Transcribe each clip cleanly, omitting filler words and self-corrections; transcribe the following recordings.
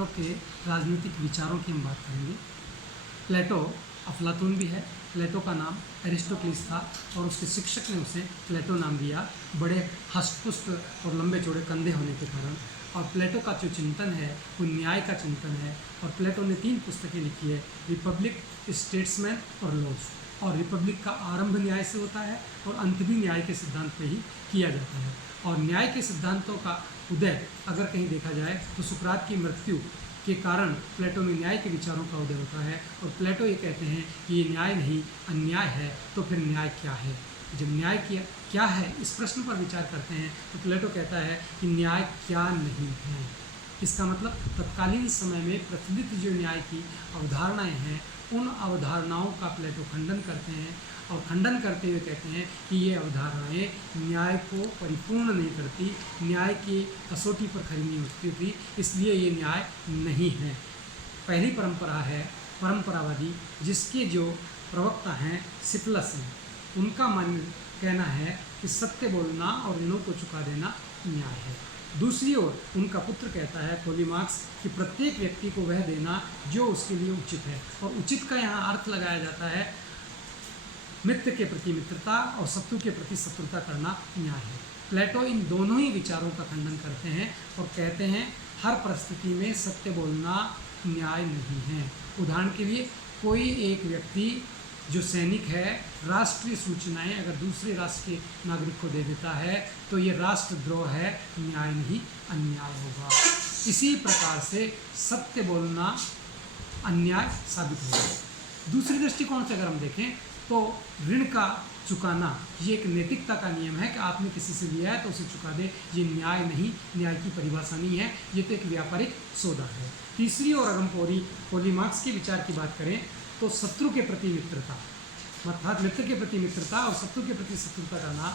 प्लेटो के राजनीतिक विचारों की हम बात करेंगे। प्लेटो अफलातून भी है। प्लेटो का नाम एरिस्टोक्लिस था और उसके शिक्षक ने उसे प्लेटो नाम दिया, बड़े हष्टपुष्ट और लंबे चौड़े कंधे होने के कारण। और प्लेटो का जो चिंतन है वो न्याय का चिंतन है। और प्लेटो ने 3 पुस्तकें लिखी है, रिपब्लिक, स्टेट्समैन और लॉज। और रिपब्लिक का आरंभ न्याय से होता है और अंत भी न्याय के सिद्धांत पे ही किया जाता है। और न्याय के सिद्धांतों का उदय अगर कहीं देखा जाए तो सुकरात की मृत्यु के कारण प्लेटो में न्याय के विचारों का उदय होता है। और प्लेटो ये कहते हैं कि ये न्याय नहीं अन्याय है, तो फिर न्याय क्या है? जब न्याय क्या है इस प्रश्न पर विचार करते हैं तो प्लेटो कहता है कि न्याय क्या नहीं है। इसका मतलब तत्कालीन समय में प्रचलित जो न्याय की अवधारणाएं हैं उन अवधारणाओं का प्लेटो खंडन करते हैं। और खंडन करते हुए कहते हैं कि ये अवधारणाएं न्याय को परिपूर्ण नहीं करती, न्याय की कसौटी पर खरी नहीं उतरती, इसलिए ये न्याय नहीं है। पहली परंपरा है परंपरावादी, जिसके जो प्रवक्ता हैं सिफिलस हैं। उनका कहना है कि सत्य बोलना और ऋणों को चुका देना न्याय है। दूसरी ओर उनका पुत्र कहता है पोलीमार्क्स कि प्रत्येक व्यक्ति को वह देना जो उसके लिए उचित है। और उचित का यहाँ अर्थ लगाया जाता है मित्र के प्रति मित्रता और शत्रु के प्रति शत्रुता करना न्याय है। प्लेटो इन दोनों ही विचारों का खंडन करते हैं और कहते हैं हर परिस्थिति में सत्य बोलना न्याय नहीं है। उदाहरण के लिए कोई एक व्यक्ति जो सैनिक है राष्ट्रीय सूचनाएं अगर दूसरे राष्ट्र के नागरिक को दे देता है तो ये राष्ट्रद्रोह है, न्याय नहीं अन्याय होगा। इसी प्रकार से सत्य बोलना अन्याय साबित होगा। दूसरी दृष्टिकोण से अगर हम देखें तो ऋण का चुकाना ये एक नैतिकता का नियम है कि आपने किसी से लिया है तो उसे चुका दे, ये न्याय नहीं, न्याय की परिभाषा नहीं है, ये तो एक व्यापारिक सौदा है। तीसरी ओर अगर हम पोलीमार्क्स के विचार की बात करें तो शत्रु के प्रति मित्रता अर्थात मित्र के प्रति मित्रता और शत्रु के प्रति शत्रुता करना,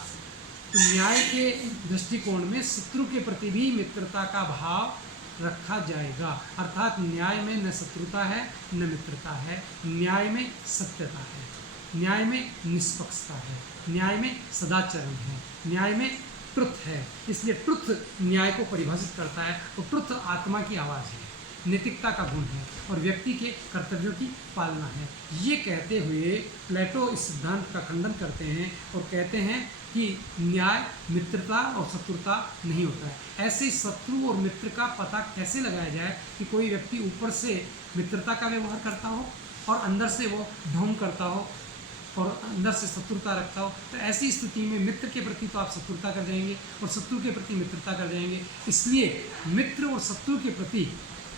तो न्याय के दृष्टिकोण में शत्रु के प्रति भी मित्रता का भाव रखा जाएगा। अर्थात न्याय में न शत्रुता है न मित्रता है, न्याय में सत्यता है, न्याय में निष्पक्षता है, न्याय में सदाचरण है, न्याय में ट्रुथ है। इसलिए ट्रुथ न्याय को परिभाषित करता है और ट्रुथ आत्मा की आवाज़ है, नैतिकता का गुण है और व्यक्ति के कर्तव्यों की पालना है। ये कहते हुए प्लेटो इस सिद्धांत का खंडन करते हैं और कहते हैं कि न्याय मित्रता और शत्रुता नहीं होता है। ऐसे शत्रु और मित्र का पता कैसे लगाया जाए कि कोई व्यक्ति ऊपर से मित्रता का व्यवहार करता हो और अंदर से वो ढोंग करता हो और अंदर से शत्रुता रखता हो? तो ऐसी स्थिति में मित्र के प्रति तो आप शत्रुता कर जाएंगे और शत्रु के प्रति मित्रता कर जाएंगे। इसलिए मित्र और शत्रु के प्रति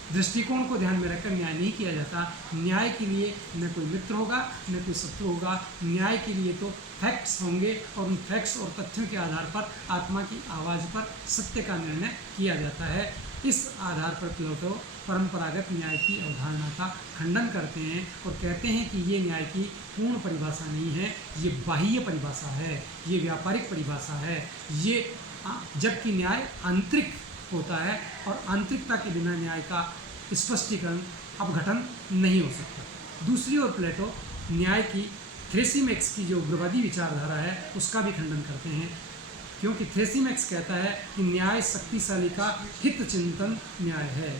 दृष्टिकोण को ध्यान में रखकर न्याय नहीं किया जाता। न्याय के लिए न कोई मित्र होगा न कोई शत्रु होगा, न्याय के लिए तो फैक्ट्स होंगे और उन फैक्ट्स और तथ्यों के आधार पर आत्मा की आवाज़ पर सत्य का निर्णय किया जाता है। इस आधार पर प्लेटो परंपरागत न्याय की अवधारणा का खंडन करते हैं और कहते हैं कि ये न्याय की पूर्ण परिभाषा नहीं है, ये बाह्य परिभाषा है, ये व्यापारिक परिभाषा है, ये जबकि न्याय आंतरिक होता है और आंतरिकता के बिना न्याय का स्पष्टीकरण अपघटन नहीं हो सकता। दूसरी ओर प्लेटो न्याय की थ्रेसिमेक्स की जो उग्रवादी विचारधारा है उसका भी खंडन करते हैं, क्योंकि थ्रेसिमेक्स कहता है कि न्याय शक्तिशाली का हित चिंतन न्याय है।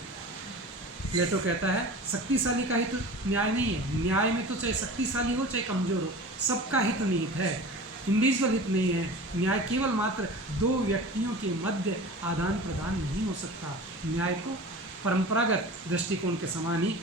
प्लेटो कहता है शक्तिशाली का हित न्याय नहीं है, न्याय में तो चाहे शक्तिशाली हो चाहे कमजोर हो सबका हित निहित है, इंडिविजुअल हित नहीं है। न्याय केवल मात्र 2 व्यक्तियों के मध्य आदान प्रदान नहीं हो सकता। न्याय को परंपरागत दृष्टिकोण के समान ही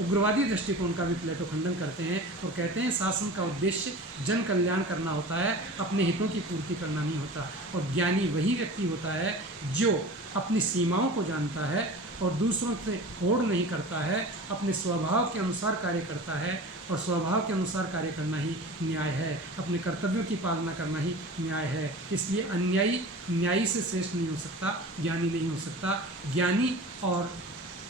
उग्रवादी दृष्टिकोण का भी प्लेटो खंडन करते हैं और कहते हैं शासन का उद्देश्य जन कल्याण करना होता है, अपने हितों की पूर्ति करना नहीं होता। और ज्ञानी वही व्यक्ति होता है जो अपनी सीमाओं को जानता है और दूसरों से होड़ नहीं करता है, अपने स्वभाव के अनुसार कार्य करता है और स्वभाव के अनुसार कार्य करना ही न्याय है, अपने कर्तव्यों की पालना करना ही न्याय है। इसलिए अन्यायी न्यायी से श्रेष्ठ नहीं हो सकता, ज्ञानी नहीं हो सकता। ज्ञानी और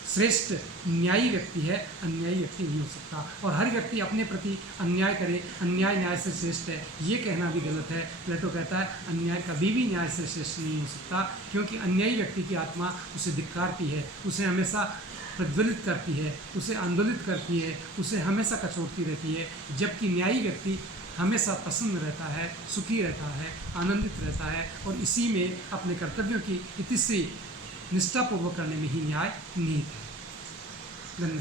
श्रेष्ठ न्यायी व्यक्ति है, अन्यायी व्यक्ति नहीं हो सकता। और हर व्यक्ति अपने प्रति अन्याय करे, अन्याय न्याय से श्रेष्ठ है, ये कहना भी गलत है। प्लेटो कहता है अन्याय कभी भी न्याय से श्रेष्ठ नहीं हो सकता, क्योंकि अन्यायी व्यक्ति की आत्मा उसे धिक्कारती है, उसे हमेशा प्रज्वलित करती है, उसे आंदोलित करती है, उसे हमेशा कचोटती रहती है। जबकि न्यायी व्यक्ति हमेशा प्रसन्न रहता है, सुखी रहता है, आनंदित रहता है और इसी में अपने कर्तव्यों की इतिश्री निष्ठापूर्वक करने में ही न्याय निहित है। धन्यवाद।